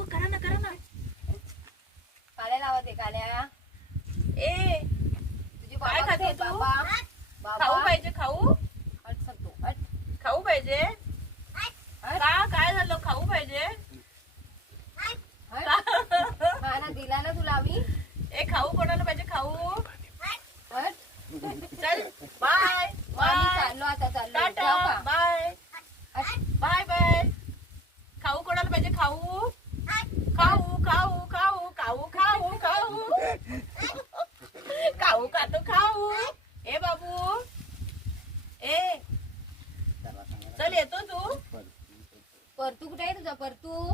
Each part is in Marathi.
करा ना काल्या लावा ते काल्या ए तुझी काय बाबा खाते कुठे? तू? बाबा खाऊ बाबा पाहिजे खाऊ हट सांगतो हट खाऊ पाहिजे का काय झालं खाऊ पाहिजे हट हा ना दिला ना तुला आम्ही ए खाऊ कोणाला पाहिजे खाऊ हट चल बाय आम्ही बाय चाललो आता चाललो टाटा जाऊ का बाय हट. बाय बाय खाऊ कोणाला पाहिजे खाऊ खाऊ खाऊ खाऊ खाऊ खाऊ खाऊ खाऊ खातो खाऊ ए बाबू ए चल येतो तू परतू कुठे आहे तुझा परतू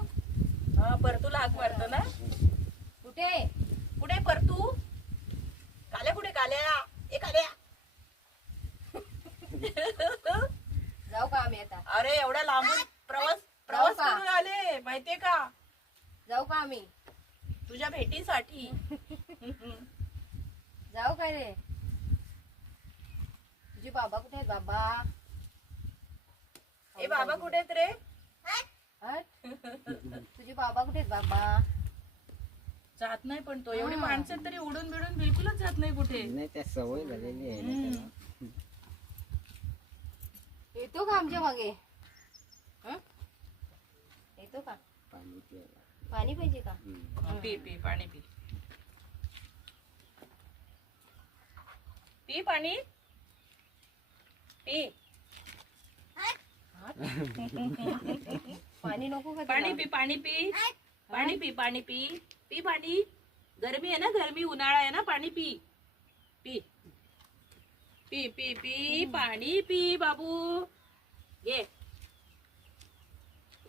हा परतूला हाक मारतो ना कुठे आहे कुठे परतू काल्या कुठे काल्या ए काल्या जाऊ का आम्ही आता अरे एवढा लांबून प्रवास का? करून आले माहितीये का जाऊ का आम्ही तुझ्या भेटीसाठी जाऊ काय रे तुझे बाबा कुठे आहेत बाबा ए बाबा कुठे आहेत रे हट तुझे बाबा कुठे आहेत बाबा जात नाही पण तो एवढी हा. माणसं तरी उडून बिडून बिलकुलच जात नाही कुठे नाही त्या सवय झालेली आहे ना त्याला. येतो का आमच्या मागे हं? येतो का पाणी प्यायला. पाणी पाहिजे का पी पी पाणी पी पी पाणी पी पाणी नको का पाणी तुला? पी पाणी पी पाणी पी पाणी पी पी पाणी गरमी आहे ना गरमी उन्हाळा आहे ना पाणी P P P P P पाणी पी बाबू घे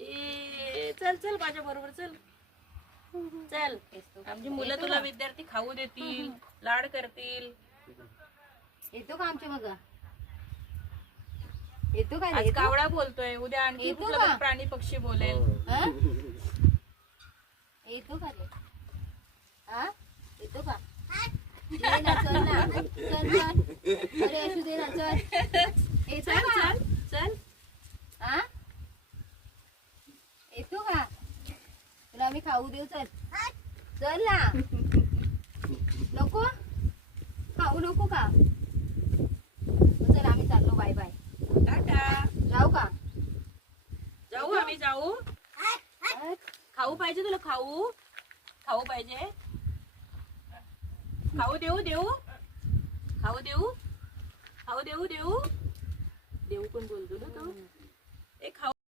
ए चल चल माझ्या बरोबर चल चल आमची मुलं येतो तुला का? विद्यार्थी खाऊ देतील लाड करतील येतो का आमच्या मागं येतो का रे? आज येतो? कावळा बोलतोय उद्या आणखी येतो कुठला का? तरी प्राणी पक्षी बोलेल हं? येतो का रे हा येतो का ये ना चल ना चल चल अरे असू दे ना चल येतो चल का चल चल हा येतो का तुला आम्ही खाऊ देऊ चल चल ना नको खाऊ नको का चल आम्ही चाललो बाय बाय टाटा जाऊ का जाऊ आम्ही जाऊ खाऊ पाहिजे तुला खाऊ खाऊ पाहिजे खाऊ देऊ देऊ खाऊ देऊ खाऊ देऊ देऊ देऊ पण बोलतो ना तो ए खाऊ